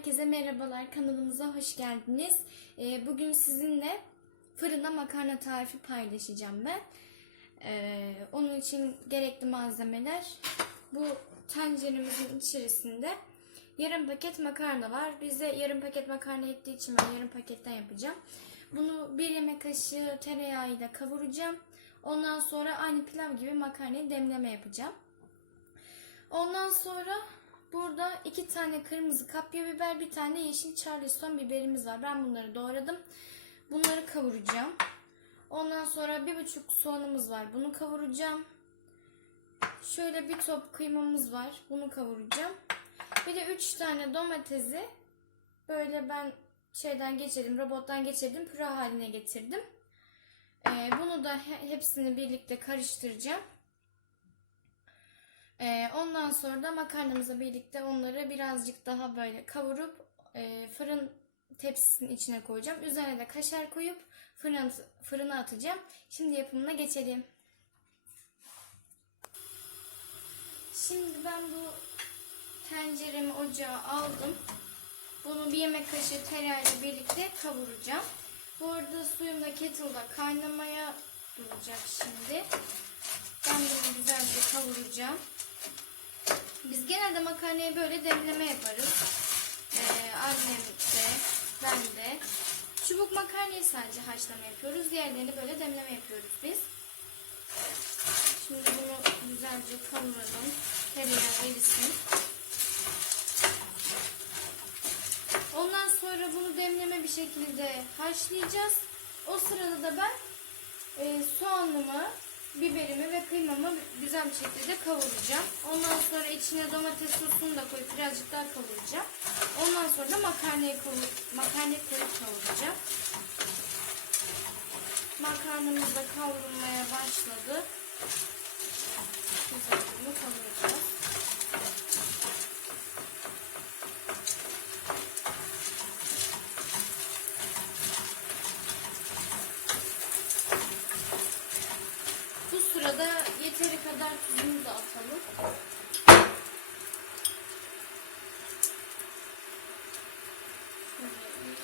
Herkese merhabalar, kanalımıza hoş geldiniz. Ee, bugün sizinle fırında makarna tarifi paylaşacağım ben. Ee, onun için gerekli malzemeler bu tenceremizin içerisinde yarım paket makarna var. Bize yarım paket makarna ettiği için ben yarım paketten yapacağım. Bunu bir yemek kaşığı tereyağıyla kavuracağım. Ondan sonra aynı pilav gibi makarnayı demleme yapacağım. Ondan sonra burada iki tane kırmızı kapya biber, bir tane yeşil charleston biberimiz var. Ben bunları doğradım. Bunları kavuracağım. Ondan sonra bir buçuk soğanımız var. Bunu kavuracağım. Şöyle bir top kıymamız var. Bunu kavuracağım. Bir de üç tane domatesi böyle ben şeyden geçirdim, robottan geçirdim, püre haline getirdim. Ee, bunu da he- hepsini birlikte karıştıracağım. Ee, ondan sonra da makarnamızla birlikte onları birazcık daha böyle kavurup e, fırın tepsisinin içine koyacağım. Üzerine de kaşar koyup fırına, fırına atacağım. Şimdi yapımına geçelim. Şimdi ben bu tenceremi ocağa aldım. Bunu bir yemek kaşığı tereyağıyla birlikte kavuracağım. Bu arada suyum da kettle'da kaynamaya duracak şimdi. Ben bunu güzelce kavuracağım. Biz genelde makarnayı böyle demleme yaparız. Ee, annem de, ben de. Çubuk makarnayı sadece haşlama yapıyoruz. Diğerlerini böyle demleme yapıyoruz biz. Şimdi bunu güzelce kavuralım. Tereyağı erisin. Ondan sonra bunu demleme bir şekilde haşlayacağız. O sırada da ben e, soğanımı, biberimi ve kıymamı güzel bir şekilde kavuracağım. Ondan sonra içine domates sosunu da koyup birazcık daha kavuracağım. Ondan sonra da makarnayı, kavur, makarnayı kavuracağım. Makarnamız da başladı. Güzel bunu kavuracağız. Bu sırada yeteri kadar tuzunu da atalım. Şöyle bir-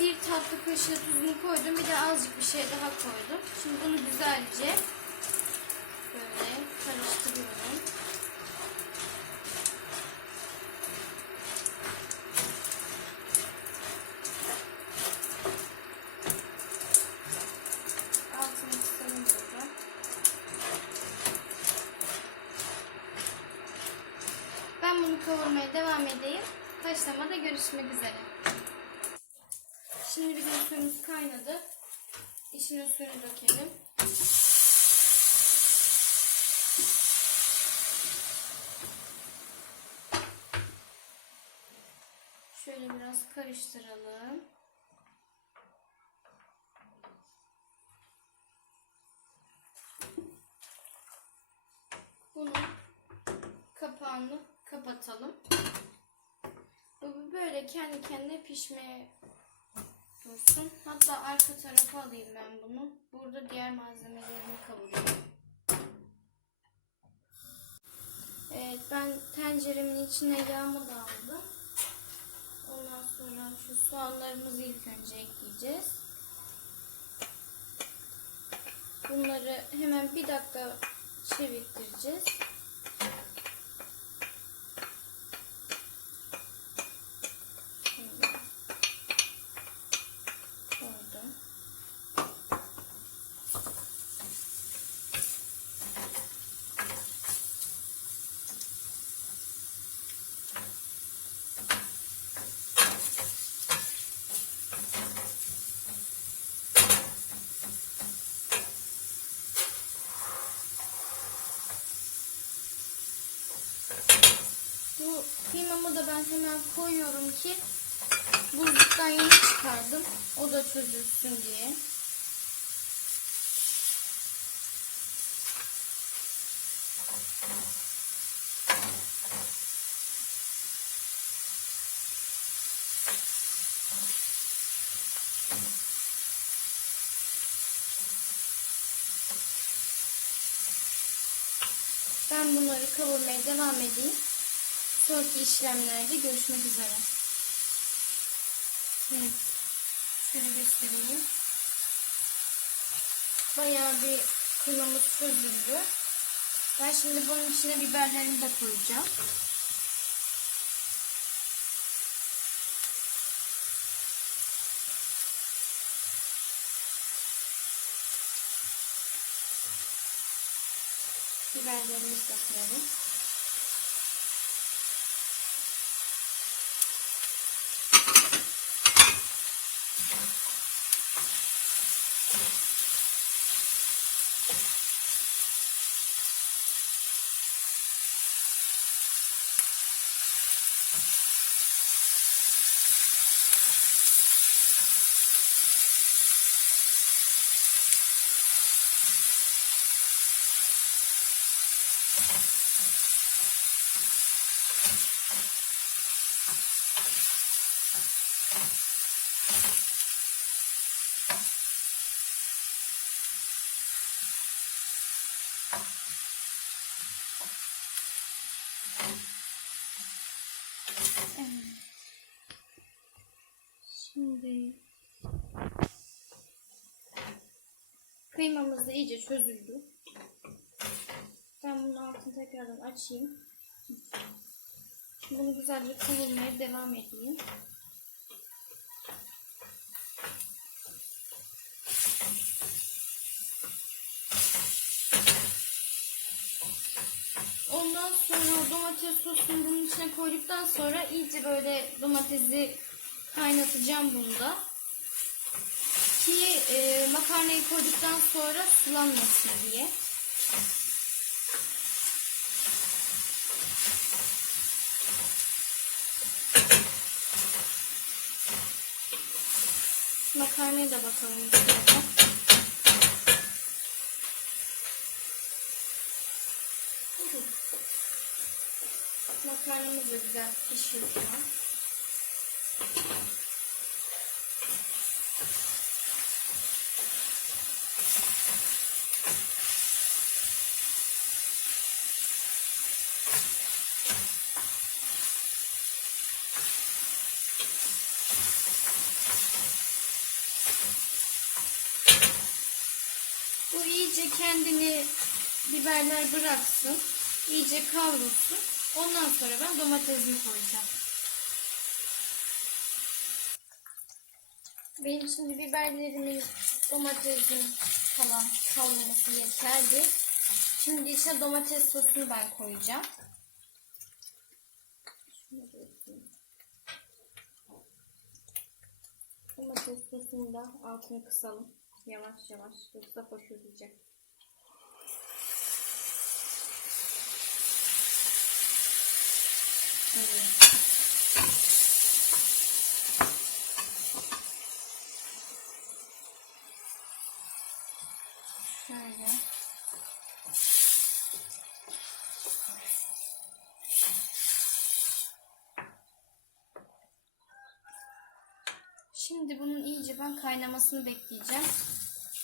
Bir tatlı kaşığı tuzunu koydum. Bir de azıcık bir şey daha koydum. Şimdi bunu güzelce böyle karıştırıyorum. Ben bunu kavurmaya devam edeyim. Haşlamada görüşmek üzere. Suyumuz kaynadı. İçine suyunu dökelim. Şöyle biraz karıştıralım. Bunun kapağını kapatalım. Böyle kendi kendine pişmeye dursun. Hatta arka tarafa alayım ben bunu. Burada diğer malzemelerimi kavuruyorum. Evet ben tenceremin içine yağımı da aldım. Ondan sonra şu soğanlarımızı ilk önce ekleyeceğiz. Bunları hemen bir dakika çevirtireceğiz. Bu kıymamı da ben hemen koyuyorum ki buzluktan yeni çıkardım. O da çözülsün diye. Ben bunları kavurmaya devam edeyim. Sonraki işlemlerde görüşmek üzere. Evet. Şöyle göstereyim. Bayağı bir kıymamız çözüldü. Ben şimdi bunun içine biberlerimi de koyacağım. Biberlerimizi de koyalım. Evet. Şimdi kıymamız da iyice çözüldü. Ben bunun altını tekrardan açayım. Bunu güzelce kavurmaya devam edeyim. Ondan sonra domates sosunu bunun içine koyduktan sonra iyice böyle domatesi kaynatacağım bunda. Ki e, makarnayı koyduktan sonra sulanmasın diye. Makarnaya da bakalım. Makarnamız da güzel pişiyor şu an. Bu iyice kendini biberler bıraksın. iyice kavrulsun. Ondan sonra ben domatesini koyacağım. Benim şimdi biberlerimin domatesin falan kavrulması yeterli. Şimdi içine domates sosunu ben koyacağım. Domates sosunu da altını kısalım. Yavaş yavaş yoksa poşurlayacak. Evet. Şöyle. Şimdi bunun ben kaynamasını bekleyeceğim.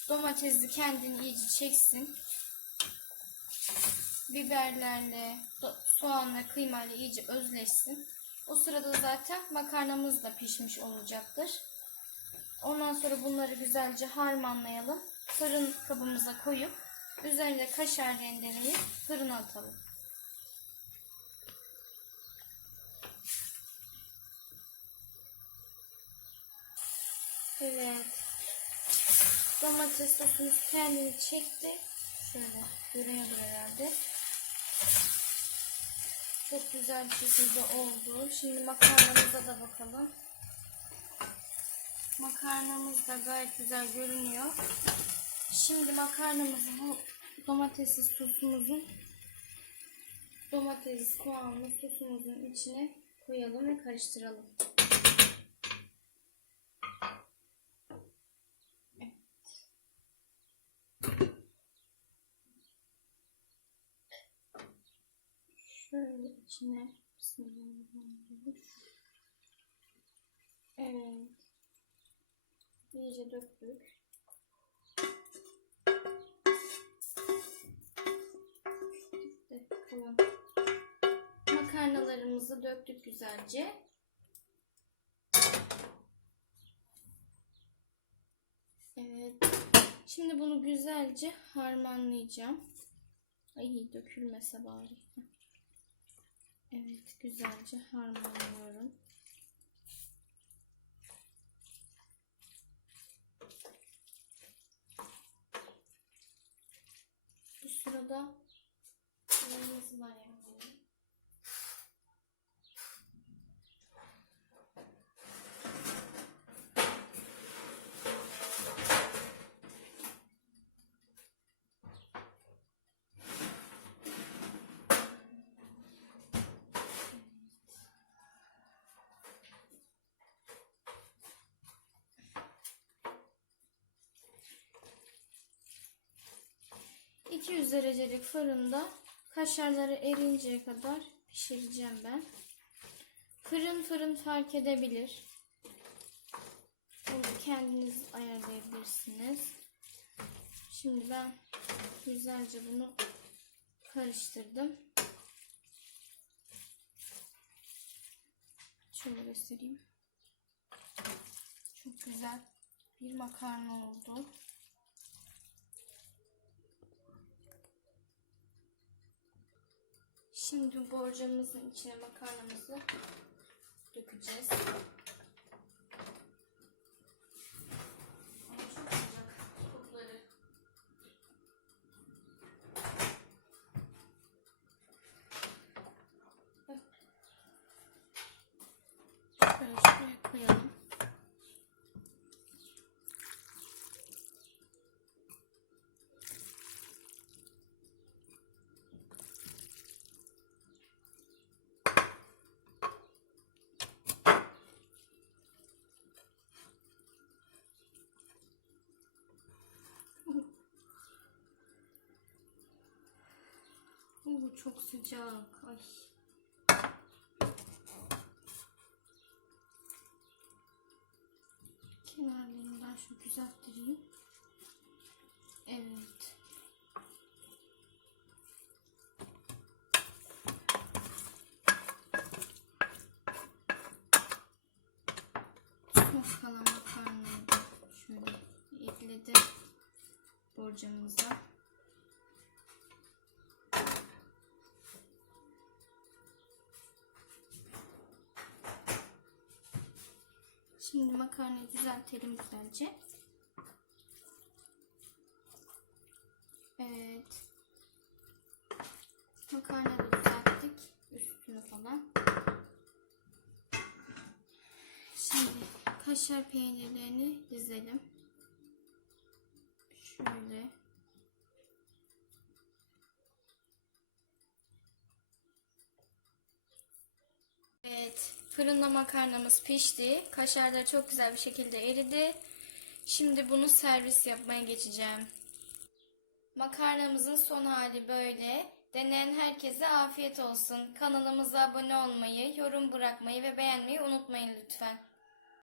Domatesi kendini iyice çeksin. Biberlerle, soğanla, kıymayla iyice özleşsin. O sırada zaten makarnamız da pişmiş olacaktır. Ondan sonra bunları güzelce harmanlayalım. Fırın kabımıza koyup üzerine kaşar rendeleyip fırına atalım. Evet. Domates sosumuz kendini çekti. Şöyle görüyordur herhalde. Çok güzel bir şekilde oldu. Şimdi makarnamıza da bakalım. Makarnamız da gayet güzel görünüyor. Şimdi makarnamızı bu domatesli sosumuzun domates, soğanlı sosumuzun içine koyalım ve karıştıralım. Şöyle içine Bismillahirrahmanirrahim. Evet. İyice döktük. Bitti. yağımızı döktük güzelce. Evet. Şimdi bunu güzelce harmanlayacağım. Ay dökülmese bari. Evet güzelce harmanlıyorum. Bu sırada kırmızı var yapalım. ...200 derecelik fırında... ...kaşarları erinceye kadar pişireceğim ben. Fırın fırın fark edebilir. Bunu kendiniz ayarlayabilirsiniz. Şimdi ben güzelce bunu karıştırdım. Şöyle göstereyim. Çok güzel bir makarna oldu. Şimdi borcamımızın içine makarnamızı dökeceğiz. Ama çok sıcak topları. Şöyle şuraya koyalım. Oo, çok sıcak. Ay. Kenarlarından şu düzelttireyim. Evet. Sos kalan makarnayı şöyle ekledim borcamıza. Şimdi makarnayı düzeltelim güzelce. Evet. Makarnayı düzelttik. Üstünü falan. Şimdi kaşar peynirlerini dizelim. Evet, fırında makarnamız pişti. Kaşarlar çok güzel bir şekilde eridi. Şimdi bunu servis yapmaya geçeceğim. Makarnamızın son hali böyle. Deneyen herkese afiyet olsun. Kanalımıza abone olmayı, yorum bırakmayı ve beğenmeyi unutmayın lütfen.